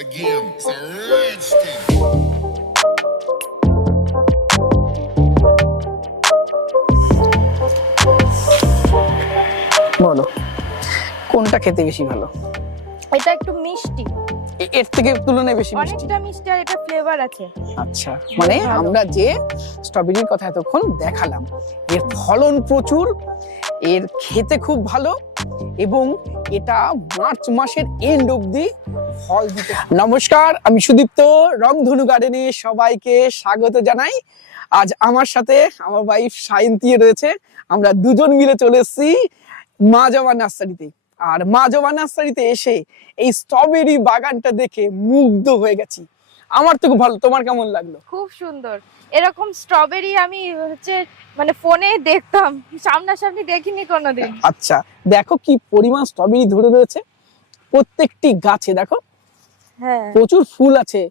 again. It's a. বলো কোনটা খেতে বেশি ভালো? এটা একটু মিষ্টি। এর থেকে তুলনায় বেশি মিষ্টি। অনেকটা মিষ্টি আর এটা ফ্লেভার আছে। আচ্ছা মানে আমরা যে স্ট্রবেরির কথা এতক্ষণ দেখালাম এর ফলন প্রচুর এর খেতে খুব ভালো এবং এটা মার্চ মাসের এন্ড অবধি ফল দিতে নমস্কার, আমি সুদীপ্ত, রংধনু গার্ডেনে সবাইকে স্বাগত জানাই। আজ আমার সাথে আমার ওয়াইফ সায়ন্তি রয়েছে। আমরা দুজন মিলে চলে এসেছি মা জমা নার্সারিতে। আর মা জমা নার্সারিতে এসে এই স্ট্রবেরি বাগানটা দেখে মুগ্ধ হয়ে গেছি। আমার তো খুব ভালো তোমার কেমন লাগল? খুব সুন্দর। এরকম স্ট্রবেরি আমি হচ্ছে মানে ফোনে দেখতাম সামনাসামনি দেখিনি কোনোদিন। আচ্ছা দেখো কি পরিমাণ স্ট্রবেরি ধরে রয়েছে। প্রত্যেকটি গাছে দেখো হ্যাঁ। প্রচুর ফুল আছে।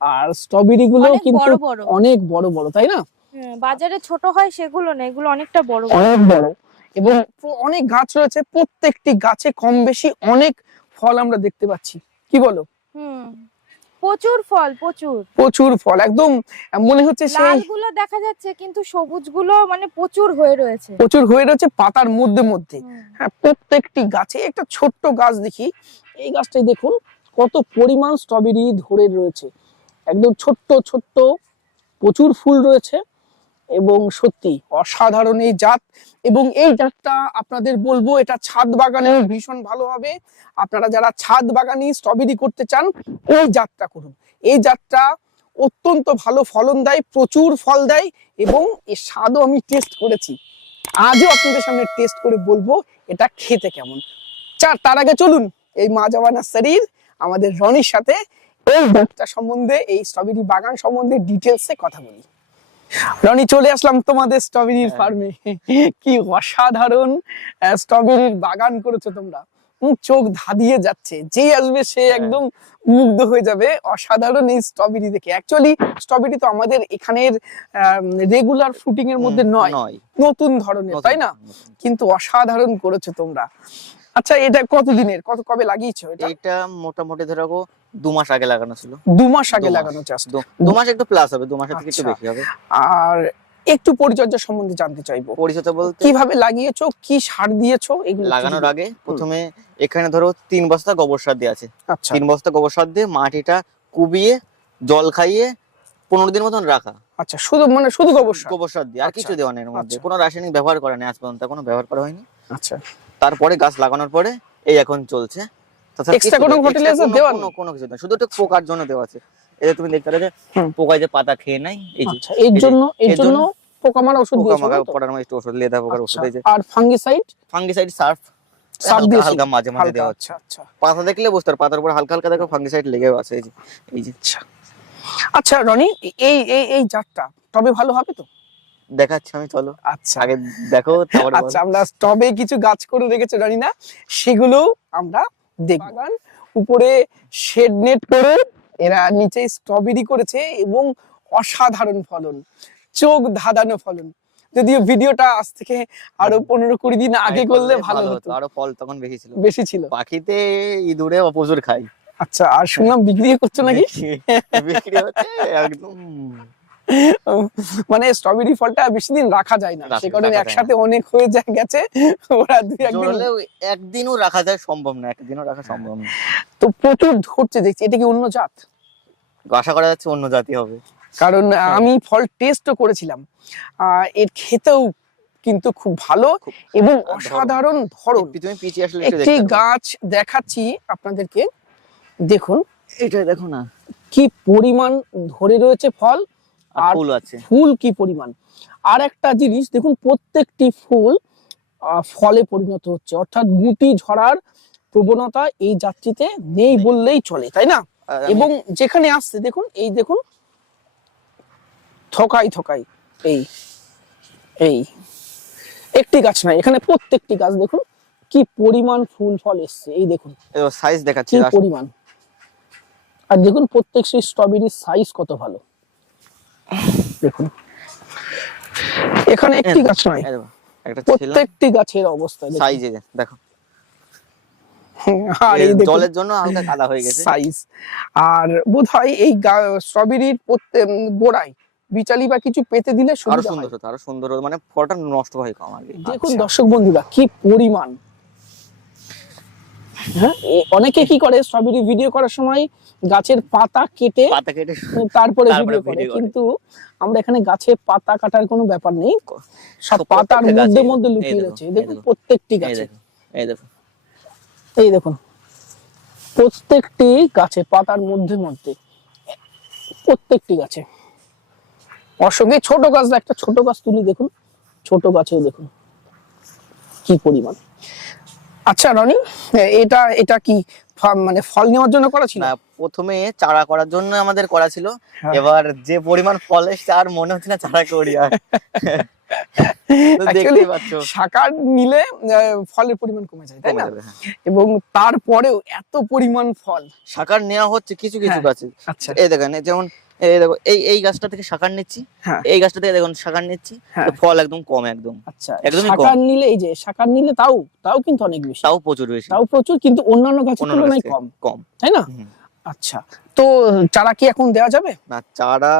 আর স্ট্রবেরি গুলো কিন্তু বড় বড়। অনেক বড় বড় তাই না? বাজারে ছোট হয় সেগুলো না এগুলো অনেকটা বড় বড়। অনেক বড়। এবং অনেক গাছ রয়েছে প্রত্যেকটি গাছে কম বেশি অনেক ফল আমরা দেখতে পাচ্ছি। কি বলো? হুম। প্রচুর ফল প্রচুর। প্রচুর ফল একদম মনে হচ্ছে সেই লালগুলো দেখা যাচ্ছে কিন্তু সবুজগুলো মানে প্রচুর হয়ে রয়েছে। প্রচুর হয়ে রয়েছে পাতার মধ্যে মধ্যে। হ্যাঁ প্রত্যেকটি গাছে একটা ছোট্ট গাছ দেখি। এই গাছটাই দেখুন কত পরিমাণ স্ট্রবেরি ধরে রয়েছে। একদম ছোট্ট ছোট্ট প্রচুর ফুল রয়েছে। এবং সত্যি অসাধারণ এই জাত। এবং এই জাতটা আপনাদের বলব, এটা ছাদ বাগানেও ভীষণ ভালো হবে। আপনারা যারা ছাদ বাগানি স্ট্রবেরি করতে চান ওই জাতটা করুন। এই জাতটা অত্যন্ত ভালো ফলন দেয়, প্রচুর ফল দেয় এবং এর স্বাদও আমি টেস্ট করেছি। আজও আপনাদের সামনে টেস্ট করে বলব, এটা খেতে কেমন। চার তার আগে চলুন, এই মা জামা নার্সারির আমাদের রনির সাথে এই গাছটা সম্বন্ধে, এই স্ট্রবেরি বাগান সম্বন্ধে ডিটেলসে কথা বলি। রনি চলে আসলাম তোমাদের স্ট্রবেরির হ্যাঁ। ফার্মে। কি অসাধারণ স্ট্রবেরির বাগান করেছ তোমরা। চোখ ধাঁধিয়ে যাচ্ছে। যে আসবে সে হ্যাঁ। একদম মুগ্ধ হয়ে যাবে। অসাধারণ এই স্ট্রবেরি দেখে। অ্যাকচুয়ালি স্ট্রবেরি তো আমাদের এখানের রেগুলার ফ্রুটিং এর মধ্যে নয়। নতুন ধরনের তাই না? কিন্তু অসাধারণ করেছ তোমরা। আচ্ছা এটা কতদিনের? কত কবে লাগিয়েছো এটা? মোটামুটি ধরে দু মাস আগে লাগানো ছিল। দু মাস আগে লাগানো চাষ দু- মাস একটু প্লাস হবে দু মাসের থেকে একটু আচ্ছা। বেশি হবে। আর একটু পরিচর্যা সম্বন্ধে জানতে চাইব। পরিচর্যা বলতে কীভাবে লাগিয়েছো কি সার দিয়েছ এগুলো লাগানোর আগে প্রথমে এখানে ধরো তিন বস্তা গোবর সার দিয়ে আছে। আচ্ছা। তিন বস্তা গোবর সার দিয়ে মাটিটা কুবিয়ে জল খাইয়ে পনেরো দিন মতন রাখা। আচ্ছা শুধু মানে শুধু গোবর সার? গোবর সার দিয়ে আর আচ্ছা, কিছু দেওয়া নেই এর মধ্যে। আচ্ছা। কোনো রাসায়নিক ব্যবহার করা নেই আজ পর্যন্ত কোনো ব্যবহার করা হয়নি। আচ্ছা। তারপরে গাছ লাগানোর পরে এই এখন চলছে। তাছাড়া কোনো নেই, fertilizer দেওয়া কোনো কোনো কিছু না শুধু একটু পোকার জন্য দেওয়া আছে। এই তুমি দেখতে পাচ্ছ যে হুম। যে পাতা খেয়ে নেয় এই যে। আচ্ছা এর জন্য এর এর জন্য জন্য ওষুধ পোকা দিয়েছ মারা তাই তো? পড়ার মধ্যে একটু ওষুধ লেদা পোকার ওষুধ এই যে। আর ফাঙ্গিসাইড? ফাঙ্গিসাইড সার্ফ। সার হালকা হালকা মাঝে মাঝে দেওয়া হচ্ছে। আচ্ছা। আচ্ছা পাতা দেখলে বুঝতে পাতার উপর হালকা হালকা দেখো ফাঙ্গিসাইড লেগেও আছে এই যে এই যে। আচ্ছা। আচ্ছা রনি এই এই এই জাতটা তবে ভালো হবে তো? দেখাচ্ছি আমি চলো। আচ্ছা। আগে দেখো আচ্ছা আমরা টবে কিছু গাছ করে রেখেছে জানি না? সেগুলো আমরা বাগান। উপরে শেড নেট করে এরা নিচে স্ট্রবেরি করেছে এবং অসাধারণ ফলন চোখ ধাঁধানো ফলন। যদিও ভিডিওটা আজ থেকে আরও পনেরো কুড়ি দিন আগে করলে ভালো হতো। আরও ফল তখন বেশি ছিল। বেশি ছিল। পাখিতে ইঁদুরে প্রচুর খাই আচ্ছা আর শুনলাম বিক্রিও করছ নাকি? বিক্রি হচ্ছে একদম। মানে স্ট্রবেরি ফলটা বেশি দিন রাখা যায় না। সে কারণে। একসাথে অনেক হয়ে যায় গেছে। ওরা দুই একদিন একদিনও রাখা যায় সম্ভব না একদিনও রাখা সম্ভব না। তো প্রচুর ধরছে দেখছি। এটা কি অন্য জাত? আশা করা যাচ্ছে অন্য জাতি হবে। কারণ। আমি ফল টেস্টও করেছিলাম। এর খেতেও কিন্তু খুব ভালো এবং অসাধারণ ধরন। তুমি পিছিয়ে আসলে একটি গাছ দেখাচ্ছি আপনাদেরকে। দেখুন। এটা দেখো না। কি পরিমাণ ধরে রয়েছে ফল। আর ফুল আছে। ফুল কি পরিমাণ? আর একটা জিনিস দেখুন প্রত্যেকটি ফুল ফলে পরিণত হচ্ছে। অর্থাৎ গুটি ঝরার প্রবণতা এই জাতটিতে নেই বললেই চলে তাই না? এবং যেখানে আসছে দেখুন এই দেখুন থকাই থকাই এই এই একটি গাছ নাই এখানে প্রত্যেকটি গাছ দেখুন কি পরিমাণ ফুল ফল এসছে এই দেখুন। সাইজ দেখাচ্ছি পরিমাণ? আর দেখুন প্রত্যেক সেই স্ট্রবেরির সাইজ কত ভালো। দেখুন। এখানে একটি গাছ নয় প্রত্যেকটি গাছের অবস্থা সাইজে দেখো। দেখুন জলের জন্য হালকা কাদা হয়ে গেছে। সাইজ আর বোধ হয় এই স্ট্রবেরির গোড়ায় বিচালি বা কিছু পেতে দিলে আরও সুন্দর হতো আরও সুন্দর মানে ফলটা নষ্ট হয় কম দেখুন আচ্ছা। দর্শক বন্ধুরা কি পরিমাণ। হ্যাঁ? অনেকে কি করে স্ট্রবেরি ভিডিও করার সময় গাছের পাতা কেটে পাতা কেটে তারপরে ভিডিও করে। কিন্তু আমরা এখানে গাছে পাতা কাটার কোনো ব্যাপার নেই। সব পাতার মধ্যে মধ্যে লুকিয়ে রয়েছে। দেখুন। প্রত্যেকটি গাছে। এই দেখুন এই দেখুন প্রত্যেকটি গাছে পাতার মধ্যে মধ্যে প্রত্যেকটি গাছে। ওর ছোট গাছ একটা ছোট গাছ তুলি দেখুন। ছোট গাছেও দেখুন কি পরিমাণ। আচ্ছা রনি এটা এটা কি মানে ফল নেওয়ার জন্য করা ছিল? প্রথমে চারা করার জন্য আমাদের করা ছিল। হ্যাঁ। এবার যে পরিমাণ ফল এসছে আর মনে হচ্ছে না চারা করি আর। শাকার নিলে ফলের পরিমাণ কমে যায় তাই না? হ্যাঁ। এবং তারপরেও এত পরিমাণ ফল। শাকার নেওয়া হচ্ছে কিছু কিছু হ্যাঁ। গাছে। আচ্ছা। এই দেখেন যেমন এই দেখো এই এই গাছটা থেকে শাকার নিচ্ছি। হ্যাঁ। এই গাছটা থেকে দেখুন শাকার নিচ্ছি। হ্যাঁ। ফল একদম কম একদম। আচ্ছা একদমই কম। শাকার নিলে এই যে শাকার নিলে তাও তাও কিন্তু অনেক বেশি। তাও প্রচুর বেশি। তাও প্রচুর কিন্তু অন্যান্য গাছের তুলনায় কম। কম। তাই না? আচ্ছা তো চারা কি এখন দেওয়া যাবে? না চারা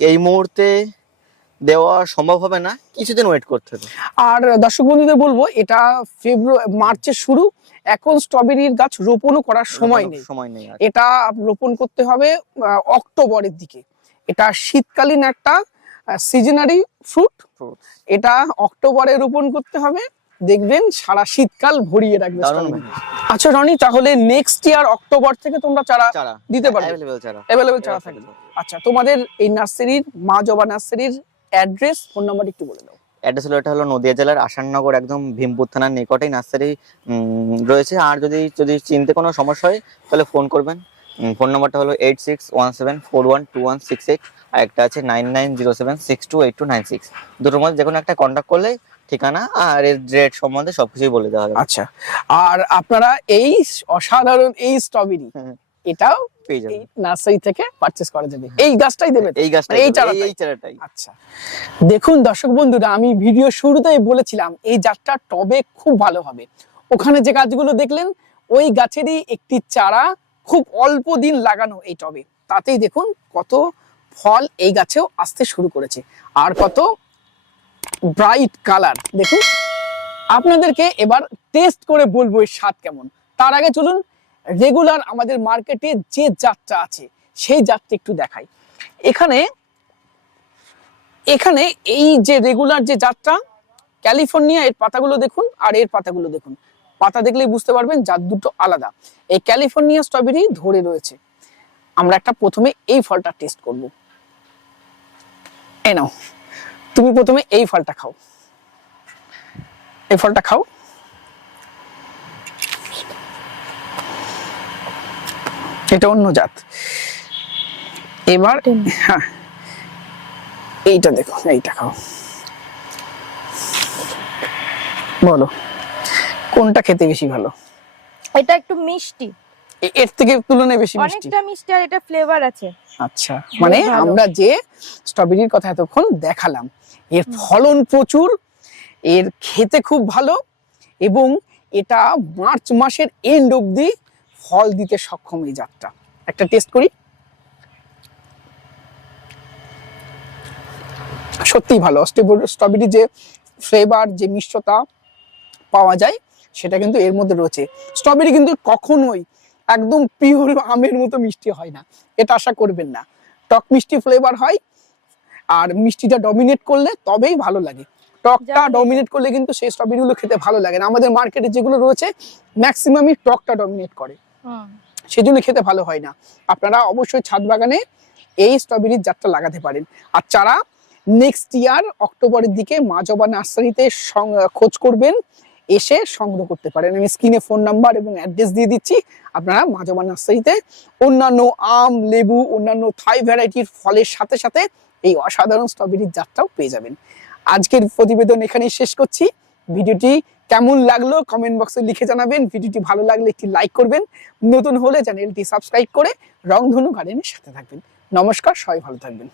এই মুহূর্তে দেওয়া সম্ভব হবে না কিছুদিন ওয়েট করতে হবে। আর দর্শক বন্ধুদের বলব এটা ফেব্রুয়ারি মার্চের শুরু এখন স্ট্রবেরির গাছ রোপণও করার সময় নেই। সময় নেই এটা রোপণ করতে হবে অক্টোবরের দিকে। এটা শীতকালীন একটা সিজনারি ফ্রুট এটা অক্টোবরে রোপণ করতে হবে। দেখবেন সারা শীতকাল ভরিয়ে রাখবে আচ্ছা রনি তাহলে নেক্সট ইয়ার অক্টোবর থেকে তোমরা চারা দিতে পারবে? অ্যাভেলেবেল চারা। থাকবে। আচ্ছা তোমাদের এই নার্সারির মা জবা নার্সারির অ্যাড্রেস ফোন নাম্বার একটু বলে দাও। অ্যাড্রেস হলো এটা হলো নদিয়া জেলার আসাননগর একদম ভীমপুর থানার নিকটেই নার্সারি রয়েছে। আর যদি যদি চিনতে কোনো সমস্যা হয় তাহলে ফোন করবেন। ফোন নাম্বারটা হলো eight six one seven four one two one six eight আর একটা আছে nine nine zero seven six two eight two nine six. দুটোর মধ্যে যে কোনো একটা কন্ট্যাক্ট করলে ঠিকানা আর এর রেট সম্বন্ধে সবকিছুই বলে দেওয়া হবে। আচ্ছা আর আপনারা এই অসাধারণ এই স্ট্রবেরি। এটাও পেয়ে এই যাবেন নার্সারি থেকে পারচেস করা যাবে। এই গাছটাই দেবে এই গাছটা মানে এই এই এই চারাটাই। আচ্ছা। দেখুন দর্শক বন্ধুরা আমি ভিডিও শুরুতেই বলেছিলাম এই জাতটা টবে খুব ভালো হবে। ওখানে যে গাছগুলো দেখলেন ওই গাছেরই একটি চারা খুব অল্প দিন লাগানো এই টবে। তাতেই দেখুন কত ফল এই গাছেও আসতে শুরু করেছে। আর কত ব্রাইট কালার দেখুন আপনাদেরকে এবার টেস্ট করে বলব এর স্বাদ কেমন। তার আগে চলুন রেগুলার আমাদের মার্কেটে যে জাতটা আছে, সেই জাতটা একটু দেখাই। এখানে এখানে এই যে রেগুলার যে জাতটা ক্যালিফোর্নিয়া এর পাতাগুলো দেখুন আর এর পাতাগুলো দেখুন। পাতা দেখলেই বুঝতে পারবেন জাত দুটো আলাদা। এই ক্যালিফোর্নিয়া স্ট্রবেরি ধরে রয়েছে। আমরা একটা প্রথমে এই ফলটা টেস্ট করব। এই নাও। তুমি প্রথমে এই ফলটা খাও। এই ফলটা খাও। এটা অন্য জাত। এবার হ্যাঁ এইটা দেখো এইটা খাও। বলো কোনটা খেতে বেশি ভালো? এটা একটু মিষ্টি। এর থেকে তুলনায় বেশি মিষ্টি। অনেকটা মিষ্টি আর এটা ফ্লেভার আছে। আচ্ছা মানে আমরা যে স্ট্রবেরির কথা এতক্ষণ দেখালাম এর ফলন প্রচুর এর খেতে খুব ভালো এবং এটা মার্চ মাসের এন্ড অবধি ফল দিতে সক্ষম এই জাতটা। একটা টেস্ট করি। সত্যিই ভালো। স্ট্রবেরি যে ফ্লেভার যে মিষ্টতা পাওয়া যায় সেটা কিন্তু এর মধ্যে রয়েছে। স্ট্রবেরি কিন্তু কখনোই একদম পিওর আমের মতো মিষ্টি হয় না। এটা আশা করবেন না। টক মিষ্টি ফ্লেভার হয় আর মিষ্টিটা ডমিনেট করলে তবেই ভালো লাগে। টকটা ডমিনেট করলে কিন্তু সেই স্ট্রবেরিগুলো খেতে ভালো লাগে না। আমাদের মার্কেটে যেগুলো রয়েছে ম্যাক্সিমামই টকটা ডমিনেট করে। সেজন্য খেতে ভালো হয় না। আপনারা অবশ্যই ছাদ বাগানে এই স্ট্রবেরির জাতটা লাগাতে পারেন। আর চারা নেক্সট ইয়ার অক্টোবরের দিকে মা জবা নার্সারিতে খোঁজ করবেন, এসে সংগ্রহ করতে পারেন। আমি স্ক্রিনে ফোন নাম্বার এবং অ্যাড্রেস দিয়ে দিচ্ছি। আপনারা মা জবা নার্সারিতে অন্যান্য আম, লেবু, অন্যান্য থাই ভ্যারাইটির ফলের সাথে সাথে এই অসাধারণ স্ট্রবেরির জাতটাও পেয়ে যাবেন। আজকের প্রতিবেদন এখানেই শেষ করছি। ভিডিওটি কেমন লাগল কমেন্ট বক্সে লিখে জানাবেন। ভিডিওটি ভালো লাগলে একটি লাইক করবেন। নতুন হলে চ্যানেলটি সাবস্ক্রাইব করে রংধনু গার্ডেনের সাথে থাকবেন। নমস্কার, সবাই ভালো থাকবেন।